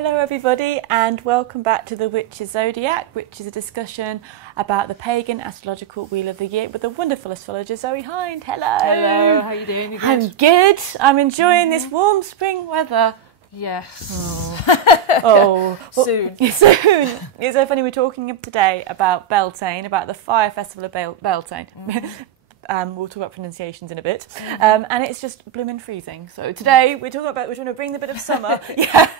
Hello everybody and welcome back to the Witch's Zodiac, which is a discussion about the pagan astrological wheel of the year with the wonderful astrologer Zoe Hind. Hello! Hello, how are you doing? You good? I'm good. I'm enjoying this warm spring weather. Yes. Oh. Soon. Soon. It's so funny, we're talking today about Beltane, about the fire festival of Beltane. We'll talk about pronunciations in a bit. And it's just blooming freezing. So today we're trying to bring the bit of summer. Yeah.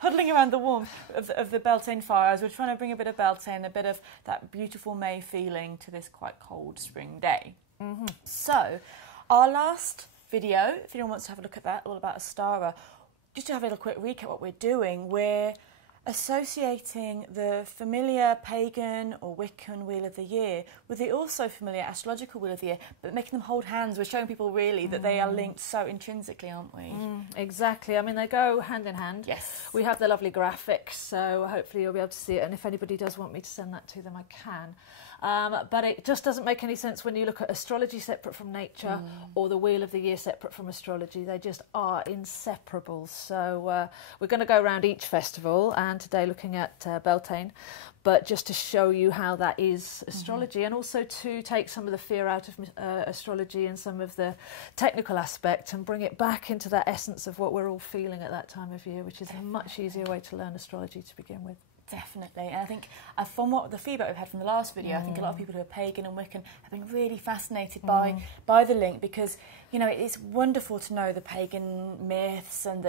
Huddling around the warmth of the Beltane fires, we're trying to bring a bit of Beltane, a bit of that beautiful May feeling to this quite cold spring day. So our last video, if anyone wants to have a look at that, all about Astara, just to have a little quick recap what we're doing, we're associating the familiar pagan or Wiccan wheel of the year with the also familiar astrological wheel of the year, but making them hold hands. We're showing people really that they are linked so intrinsically, aren't we? Exactly. I mean, they go hand in hand. Yes. We have the lovely graphics, so hopefully you'll be able to see it. And if anybody does want me to send that to them, I can. But it just doesn't make any sense when you look at astrology separate from nature or the wheel of the year separate from astrology. They just are inseparable. So we're going to go around each festival, and today looking at Beltane, but just to show you how that is astrology, and also to take some of the fear out of astrology and some of the technical aspect and bring it back into that essence of what we're all feeling at that time of year, which is a much easier way to learn astrology to begin with. Definitely, and I think from what the feedback we've had from the last video, I think a lot of people who are pagan and Wiccan have been really fascinated by the link, because you know it's wonderful to know the pagan myths and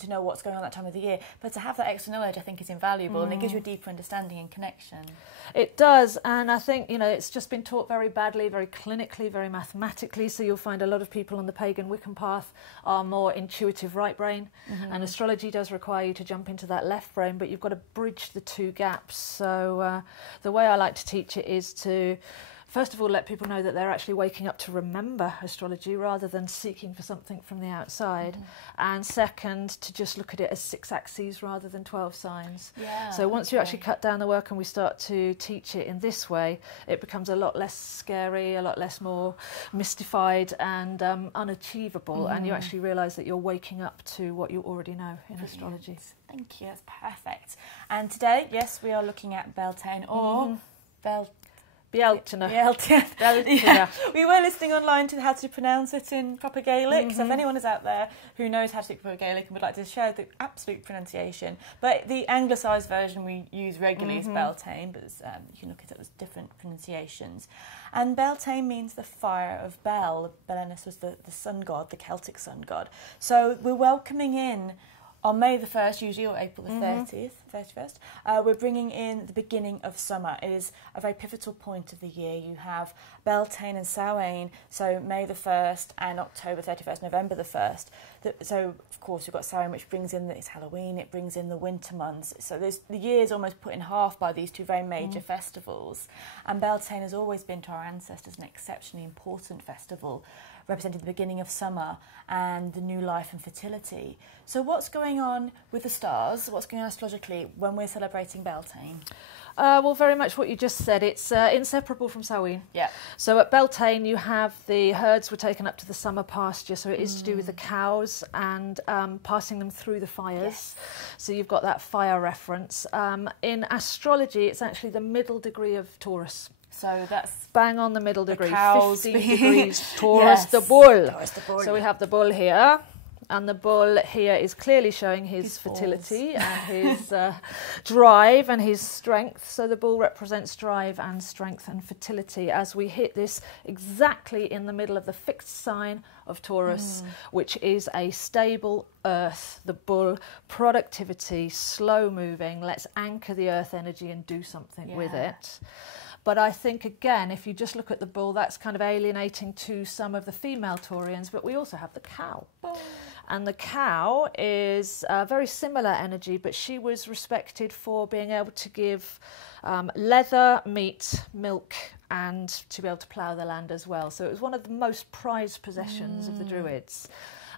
to know what's going on that time of the year, but to have that extra knowledge I think is invaluable, and it gives you a deeper understanding and connection. It does, and I think it's just been taught very badly, very clinically, very mathematically. So you'll find a lot of people on the pagan Wiccan path are more intuitive right brain, and astrology does require you to jump into that left brain, but you've got to bridge the two gaps. So the way I like to teach it is to first of all let people know that they're actually waking up to remember astrology rather than seeking for something from the outside, and second to just look at it as 6 axes rather than 12 signs. So once you actually cut down the work and we start to teach it in this way, it becomes a lot less scary, a lot less more mystified and unachievable, and you actually realise that you're waking up to what you already know in astrology. Thank you, that's perfect. And today, yes, we are looking at Beltane or Beltane. Yeah. We were listening online to how to pronounce it in proper Gaelic, so if anyone is out there who knows how to speak proper Gaelic and would like to share the absolute pronunciation, but the anglicised version we use regularly is Beltane, but you can look at it as different pronunciations. And Beltane means the fire of Bel. Belenus was the sun god, the Celtic sun god. So we're welcoming in on May the 1st, usually, or April the 31st, we're bringing in the beginning of summer. It is a very pivotal point of the year. You have Beltane and Samhain, so May the 1st and October 31st, November the 1st. So, of course, we've got Samhain, which brings in, it's Halloween, it brings in the winter months. So the year is almost put in half by these two very major festivals. And Beltane has always been to our ancestors an exceptionally important festival, representing the beginning of summer and the new life and fertility. So what's going on with the stars, what's going on astrologically when we're celebrating Beltane? Well, very much what you just said. It's inseparable from Samhain. Yeah. So at Beltane, you have the herds were taken up to the summer pasture, so it is to do with the cows and passing them through the fires. Yes. So you've got that fire reference. In astrology, it's actually the middle degree of Taurus. So that's bang on the middle degree, cows 15 degrees, Taurus, the bull. Taurus the bull. So we have the bull here, and the bull here is clearly showing his fertility and his drive and his strength. So the bull represents drive and strength and fertility as we hit this exactly in the middle of the fixed sign of Taurus, which is a stable earth. The bull, productivity, slow moving, let's anchor the earth energy and do something with it. But I think, again, if you just look at the bull, that's kind of alienating to some of the female Taurians, but we also have the cow. And the cow is very similar energy, but she was respected for being able to give leather, meat, milk, and to be able to plough the land as well. So it was one of the most prized possessions of the Druids.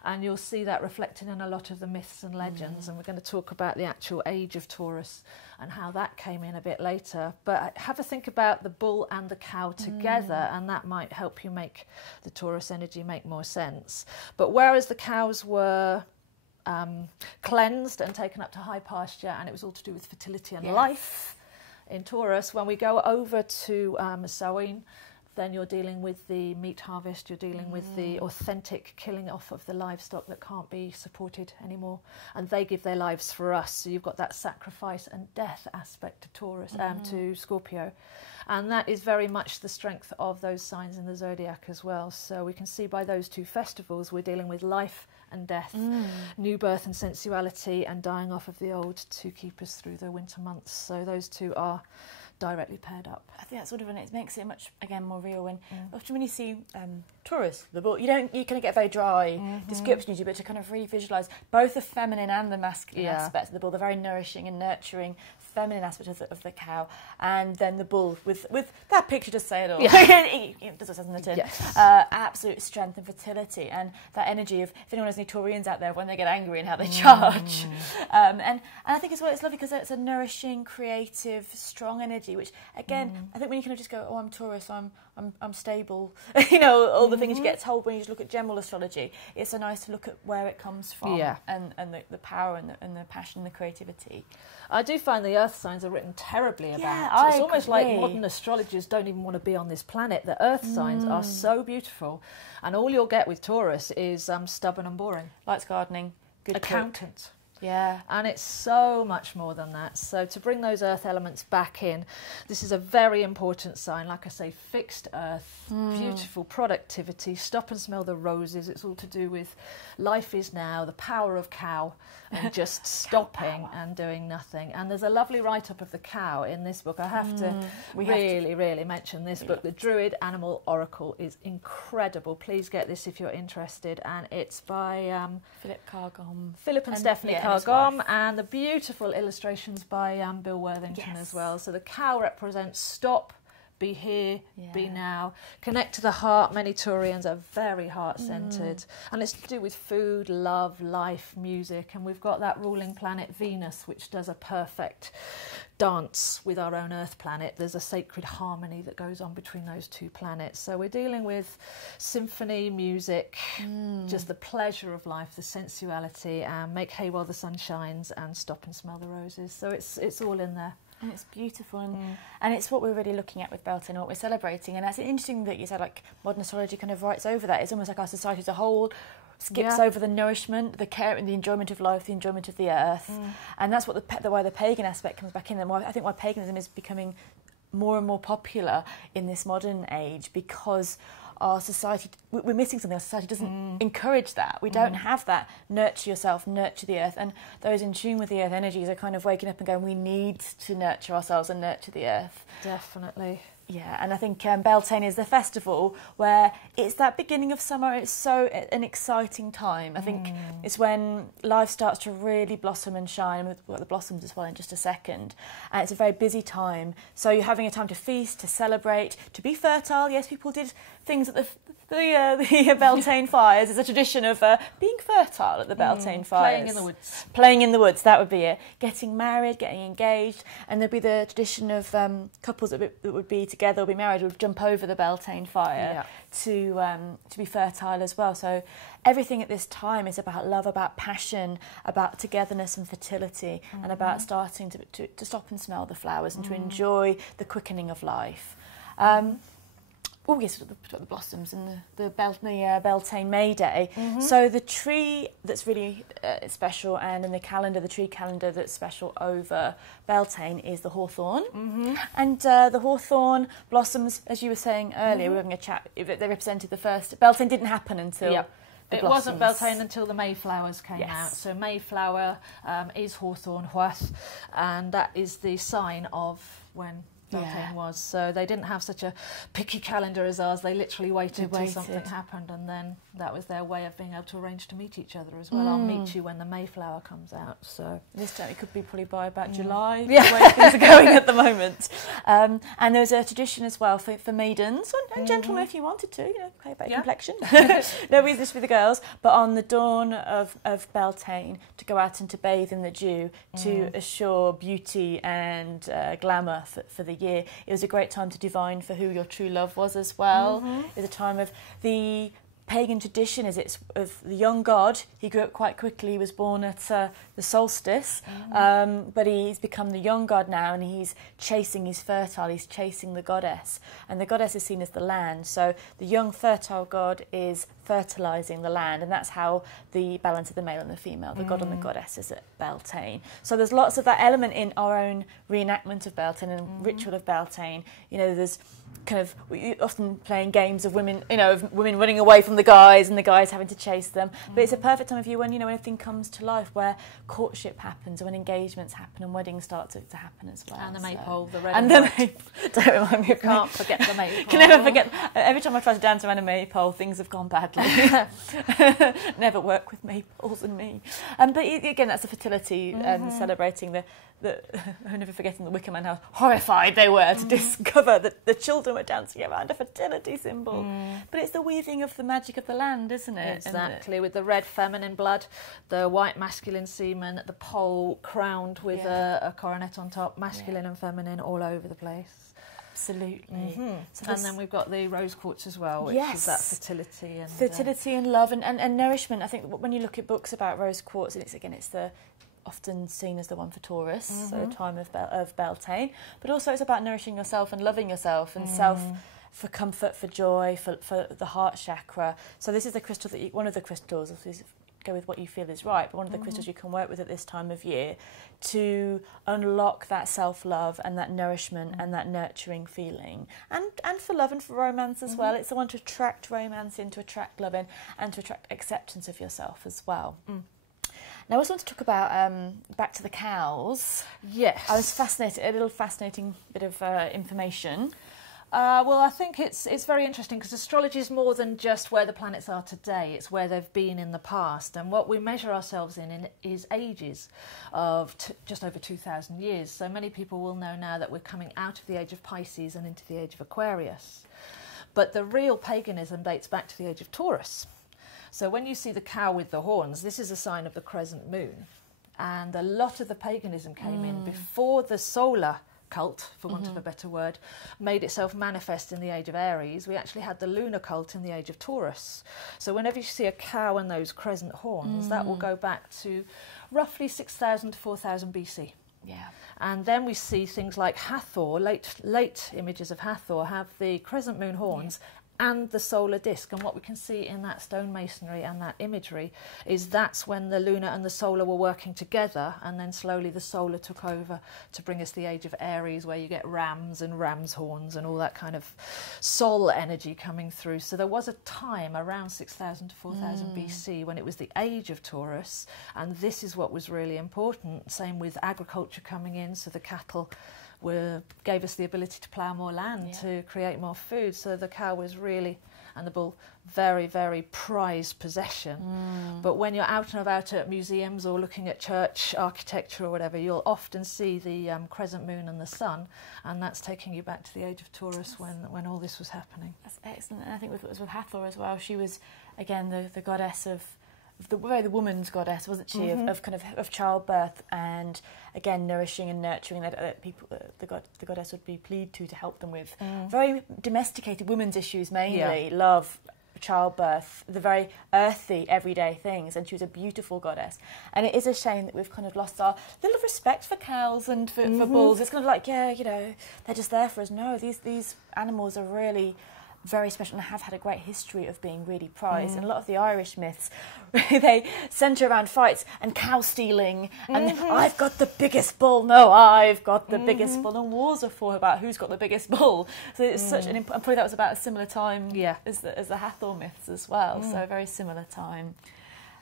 And you'll see that reflected in a lot of the myths and legends, and we're going to talk about the actual age of Taurus and how that came in a bit later. But have a think about the bull and the cow together, and that might help you make the Taurus energy make more sense. But whereas the cows were cleansed and taken up to high pasture, and it was all to do with fertility and life in Taurus. When we go over to Samhain, then you're dealing with the meat harvest, you're dealing with the authentic killing off of the livestock that can't be supported anymore, and they give their lives for us. So you've got that sacrifice and death aspect to Taurus, to Scorpio, and that is very much the strength of those signs in the zodiac as well. So we can see by those two festivals we're dealing with life and death, new birth and sensuality, and dying off of the old to keep us through the winter months. So those two are directly paired up. I think that's sort of, and it makes it much, again, more real. When often when you see Taurus, the bull, you kind of get a very dry description usually, but to kind of really visualise both the feminine and the masculine aspect of the bull, the very nourishing and nurturing feminine aspect of the cow, and then the bull with that picture just say it all. It does, doesn't it? Yes. Absolute strength and fertility, and that energy of, if anyone has any Taurians out there, when they get angry and how they charge. And I think it's lovely because it's a nourishing, creative, strong energy, which again, I think when you kind of just go, oh, I'm Taurus, I'm stable, you know, all the things you get told when you just look at general astrology, it's so nice to look at where it comes from, and the power and the passion and the creativity. I do find the earth signs are written terribly about. Yeah, it's almost like modern astrologers don't even want to be on this planet. The earth signs are so beautiful, and all you'll get with Taurus is stubborn and boring. Likes gardening, good accountant. Cook. Yeah. And it's so much more than that. So to bring those earth elements back in, this is a very important sign. Like I say, fixed earth, beautiful productivity, stop and smell the roses. It's all to do with life is now, the power of cow, and just stopping and doing nothing. And there's a lovely write-up of the cow in this book. I have to really mention this book. The Druid Animal Oracle is incredible. Please get this if you're interested. And it's by Carr-Gomm. Philip and Stephanie Carr-Gomm, and the beautiful illustrations by Bill Worthington as well. So the cow represents stop, be here, be now. Connect to the heart. Many Taurians are very heart-centred. And it's to do with food, love, life, music. And we've got that ruling planet Venus, which does a perfect dance with our own Earth planet. There's a sacred harmony that goes on between those two planets. So we're dealing with symphony, music, just the pleasure of life, the sensuality, and make hay while the sun shines and stop and smell the roses. So it's all in there. And it's beautiful, and it's what we're really looking at with Beltane, what we're celebrating. And that's interesting that you said, like, modern astrology kind of writes over that. It's almost like our society as a whole skips over the nourishment, the care and the enjoyment of life, the enjoyment of the earth. And that's what why the pagan aspect comes back in, and why I think why paganism is becoming more and more popular in this modern age, because our society, we're missing something. Our society doesn't encourage that. We don't have that nurture yourself, nurture the earth. And those in tune with the earth energies are kind of waking up and going, we need to nurture ourselves and nurture the earth. Definitely. Yeah, and I think Beltane is the festival where it's that beginning of summer. It's so an exciting time. I think it's when life starts to really blossom and shine. We've got the blossoms as well in just a second. And it's a very busy time. So you're having a time to feast, to celebrate, to be fertile. Yes, people did things at the Beltane fires. There's a tradition of being fertile at the Beltane fires. Playing in the woods. Playing in the woods, that would be it. Getting married, getting engaged. And there'd be the tradition of couples that would be together or be married would jump over the Beltane fire to be fertile as well. So everything at this time is about love, about passion, about togetherness and fertility, and about starting to stop and smell the flowers and to enjoy the quickening of life. Oh yes, the blossoms and the Beltane May Day. So the tree that's really special, and in the calendar, the tree calendar that's special over Beltane is the hawthorn. And the hawthorn blossoms, as you were saying earlier, we were having a chat, they represented the first. Beltane didn't happen until it wasn't Beltane until the Mayflowers came out. So Mayflower is hawthorn, Huath, and that is the sign of when Beltane was. So they didn't have such a picky calendar as ours. They literally waited till something happened, and then that was their way of being able to arrange to meet each other as well. I'll meet you when the Mayflower comes out. So this time it could be probably by about July, the way things are going at the moment. And there's a tradition as well for maidens and gentlemen if you wanted to, you know, play about your complexion. No, we this with the girls, but on the dawn of Beltane to go out and to bathe in the dew to assure beauty and glamour for the year. It was a great time to divine for who your true love was as well. It was a time of the pagan tradition is it's of the young god. He grew up quite quickly. He was born at the solstice, but he's become the young god now, and he's chasing, he's fertile, he's chasing the goddess. And the goddess is seen as the land. So the young fertile god is fertilising the land, and that's how the balance of the male and the female, the god and the goddess, is at Beltane. So there's lots of that element in our own reenactment of Beltane and ritual of Beltane. You know, there's kind of often playing games of women, you know, of women running away from the guys and the guys having to chase them. But it's a perfect time of year when, you know, when everything comes to life, where courtship happens, when engagements happen and weddings start to happen as well. And the maypole, the red and the maypole. Don't remind me. Can't forget the maypole. Can never forget. Every time I try to dance around a maypole, things have gone badly. Never work with maypoles and me. But again, that's the fertility, celebrating the I'm never forgetting the Wicker Man, how horrified they were to discover that the children were dancing around a fertility symbol. But it's the weaving of the magic of the land, isn't it? Exactly, with the red feminine blood, the white masculine semen, the pole crowned with a coronet on top, masculine and feminine all over the place. Absolutely. So and then we've got the rose quartz as well, which is that fertility and love and nourishment. I think when you look at books about rose quartz, it's the often seen as the one for Taurus, so the time of Beltane, but also it's about nourishing yourself and loving yourself and self, for comfort, for joy, for the heart chakra. So this is the crystal that one of the crystals, go with what you feel is right, but one of the crystals you can work with at this time of year to unlock that self-love and that nourishment and that nurturing feeling, and for love and for romance as well. It's the one to attract romance in, to attract love in, and to attract acceptance of yourself as well. Now I also want to talk about back to the cows. Yes. I was fascinated, a little fascinating bit of information. Well, I think it's very interesting because astrology is more than just where the planets are today. It's where they've been in the past. And what we measure ourselves in is ages of just over 2,000 years. So many people will know now that we're coming out of the age of Pisces and into the age of Aquarius. But the real paganism dates back to the age of Taurus. So when you see the cow with the horns, this is a sign of the crescent moon. And a lot of the paganism came in before the solar cult, for want of a better word, made itself manifest in the age of Aries. We actually had the lunar cult in the age of Taurus. So whenever you see a cow and those crescent horns, that will go back to roughly 6,000 to 4,000 BC. Yeah. And then we see things like Hathor, late images of Hathor have the crescent moon horns and the solar disk. And what we can see in that stonemasonry and that imagery is that's when the lunar and the solar were working together, and then slowly the solar took over to bring us the age of Aries, where you get rams and ram's horns and all that kind of soul energy coming through. So there was a time around 6,000 to 4,000 BC when it was the age of Taurus, and this is what was really important. Same with agriculture coming in, so the cattle gave us the ability to plough more land, to create more food. So the cow was really, and the bull, very, very prized possession. But when you're out and about at museums or looking at church architecture or whatever, you'll often see the crescent moon and the sun, and that's taking you back to the age of Taurus when all this was happening. That's excellent. And I think with Hathor as well, she was, again, the goddess of the woman's goddess, wasn't she, of childbirth, and again nourishing and nurturing that people, the goddess would be plead to help them with very domesticated women's issues, mainly love, childbirth, the very earthy everyday things. And she was a beautiful goddess, and it is a shame that we've kind of lost our little respect for cows and for bulls. It's kind of like, you know, they're just there for us. No, these animals are really very special and have had a great history of being really prized. And a lot of the Irish myths, they centre around fights and cow stealing and I've got the biggest bull, no, I've got the biggest bull, and wars are fought about who's got the biggest bull. So it's such an probably that was about a similar time as the Hathor myths as well, so a very similar time.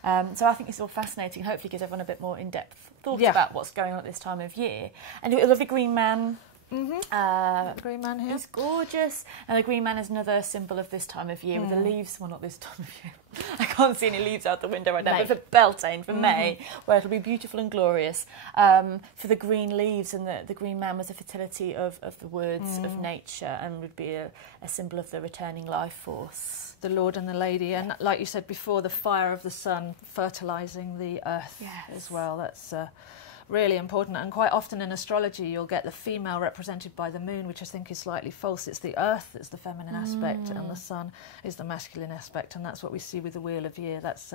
So I think it's all fascinating. Hopefully gives everyone a bit more in-depth thought about what's going on at this time of year. And a lovely green man. The green man here. He's gorgeous. And the green man is another symbol of this time of year with the leaves. Well, not this time of year. I can't see any leaves out the window right now. But for Beltane, for May, where it'll be beautiful and glorious. For the green leaves, and the green man was a fertility of the woods, of nature, and would be a symbol of the returning life force. The Lord and the Lady. And like you said before, the fire of the sun fertilising the earth as well. That's really important. And quite often in astrology you'll get the female represented by the moon, which I think is slightly false. It's the earth that's the feminine aspect and the sun is the masculine aspect, and that's what we see with the Wheel of Year. That's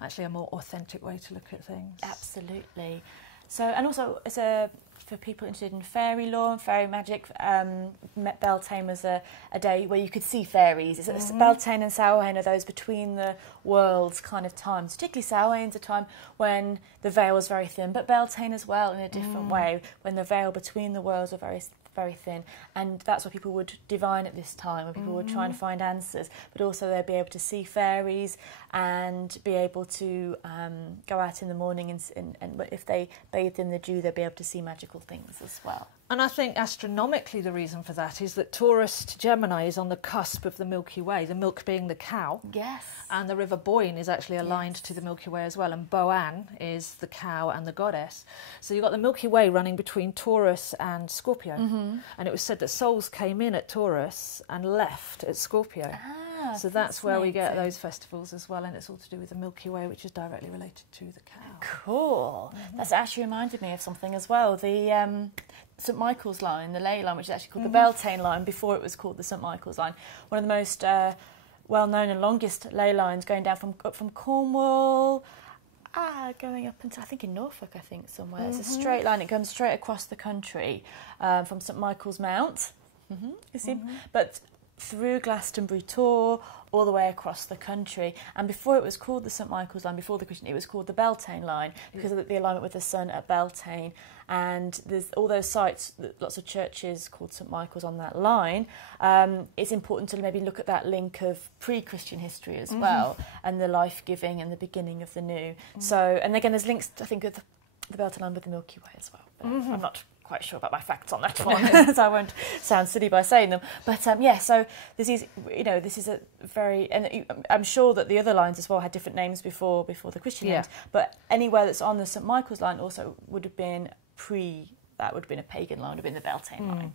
actually a more authentic way to look at things. Absolutely. So, and also for people interested in fairy lore and fairy magic, Beltane was a day where you could see fairies. Beltane and Samhain are those between the worlds kind of times. Particularly Samhain's a time when the veil was very thin, but Beltane as well in a different way, when the veil between the worlds were very thin, and that's what people would divine at this time, when people would try and find answers, but also they'd be able to see fairies and be able to go out in the morning and if they bathed in the dew, they'd be able to see magical things as well. And I think astronomically the reason for that is that Taurus to Gemini is on the cusp of the Milky Way, the milk being the cow. Yes. And the river Boyne is actually aligned to the Milky Way as well, and Boan is the cow and the goddess. So you've got the Milky Way running between Taurus and Scorpio. And it was said that souls came in at Taurus and left at Scorpio. So that's where we get those festivals as well, and it's all to do with the Milky Way, which is directly related to the cow. Cool. That's actually reminded me of something as well. The St Michael's line, the ley line, which is actually called the Beltane line before it was called the St Michael's line. One of the most well-known and longest ley lines going down up from Cornwall, going up into, I think in Norfolk, somewhere. It's a straight line. It comes straight across the country from St Michael's Mount, you see, but through Glastonbury Tor, all the way across the country. And before it was called the St Michael's line, before the Christian, it was called the Beltane line because of the alignment with the sun at Beltane. And there's all those sites, lots of churches called St Michael's on that line. It's important to maybe look at that link of pre-Christian history as well, and the life-giving and the beginning of the new. So, and again, there's links, I think, with the Beltane line with the Milky Way as well. But I'm not quite sure about my facts on that one, so I won't sound silly by saying them. But so this is, this is a very, and I'm sure that the other lines as well had different names before the Christian lines. But anywhere that's on the St Michael's line also would have been that would have been a pagan line, would have been the Beltane line.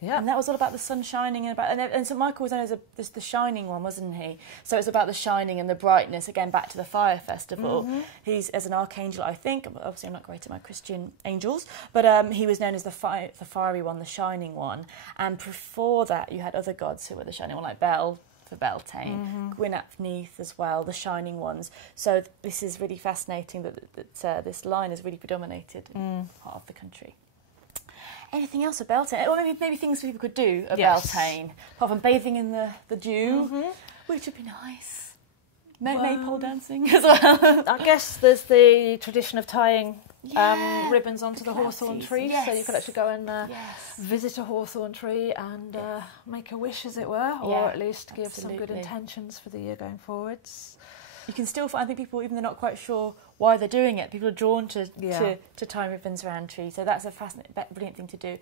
Yeah, and that was all about the sun shining and St Michael was known as the shining one, wasn't he? So it's about the shining and the brightness. Again, back to the fire festival. He's as an archangel, I think. Obviously, I'm not great at my Christian angels, but he was known as the fiery one, the shining one. And before that, you had other gods who were the shining one, like Bel for Beltane, Gwyn ap Neith as well, the shining ones. So this is really fascinating that this line has really predominated in part of the country. Anything else about Beltane? Or maybe things people could do at Beltane, apart from bathing in the dew, which would be nice. Maypole dancing as well. I guess there's the tradition of tying ribbons onto the hawthorn tree, so you could actually go and visit a hawthorn tree and make a wish, as it were, or at least give some good intentions for the year going forwards. You can still find, I think people, even they're not quite sure why they're doing it, people are drawn to tie ribbons around trees. So that's a fascinating, brilliant thing to do.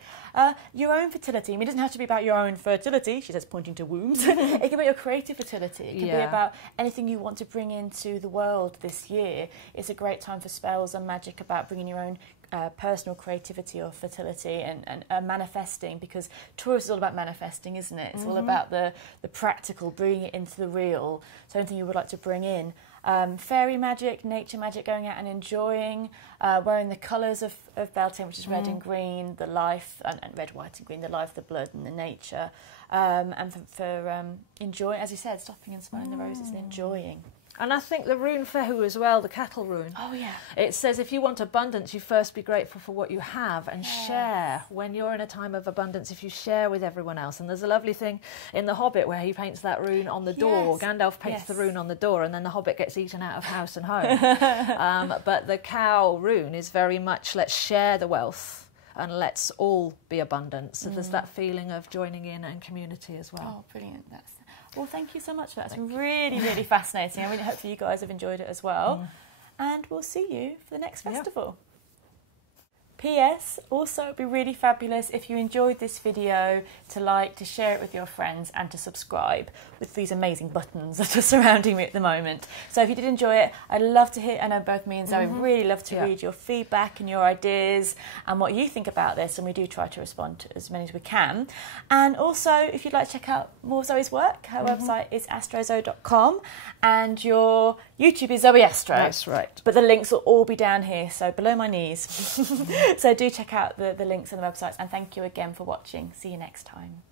Your own fertility. I mean, it doesn't have to be about your own fertility, she says, pointing to wombs. It can be about your creative fertility. It can be about anything you want to bring into the world this year. It's a great time for spells and magic about bringing your own personal creativity or fertility and manifesting, because Taurus is all about manifesting, isn't it? It's all about the practical, bringing it into the real. So anything you would like to bring in. Fairy magic, nature magic, going out and enjoying, wearing the colours of Beltane, which is red and green, the life, and red, white and green, the life, the blood and the nature. And for enjoying, as you said, stopping and smelling the roses and enjoying. And I think the rune Fehu as well, the cattle rune. Oh, yeah. It says if you want abundance, you first be grateful for what you have and share. When you're in a time of abundance, if you share with everyone else. And there's a lovely thing in The Hobbit where he paints that rune on the door. Gandalf paints the rune on the door, and then the Hobbit gets eaten out of house and home. But the cow rune is very much, let's share the wealth and let's all be abundant. So there's that feeling of joining in and community as well. Oh, brilliant. Well, thank you so much for that. It's been really, really fascinating. I really hope you guys have enjoyed it as well. And we'll see you for the next festival. P.S. Also, it'd be really fabulous if you enjoyed this video to like, to share it with your friends and to subscribe with these amazing buttons that are surrounding me at the moment. So if you did enjoy it, I'd love to hear, I know both me and Zoe really love to read your feedback and your ideas and what you think about this, and we do try to respond to as many as we can. And also, if you'd like to check out more of Zoe's work, her website is astrozo.com, and your YouTube is Zoe Astro. That's right. But the links will all be down here, so below my knees. So do check out the links on the websites, and thank you again for watching. See you next time.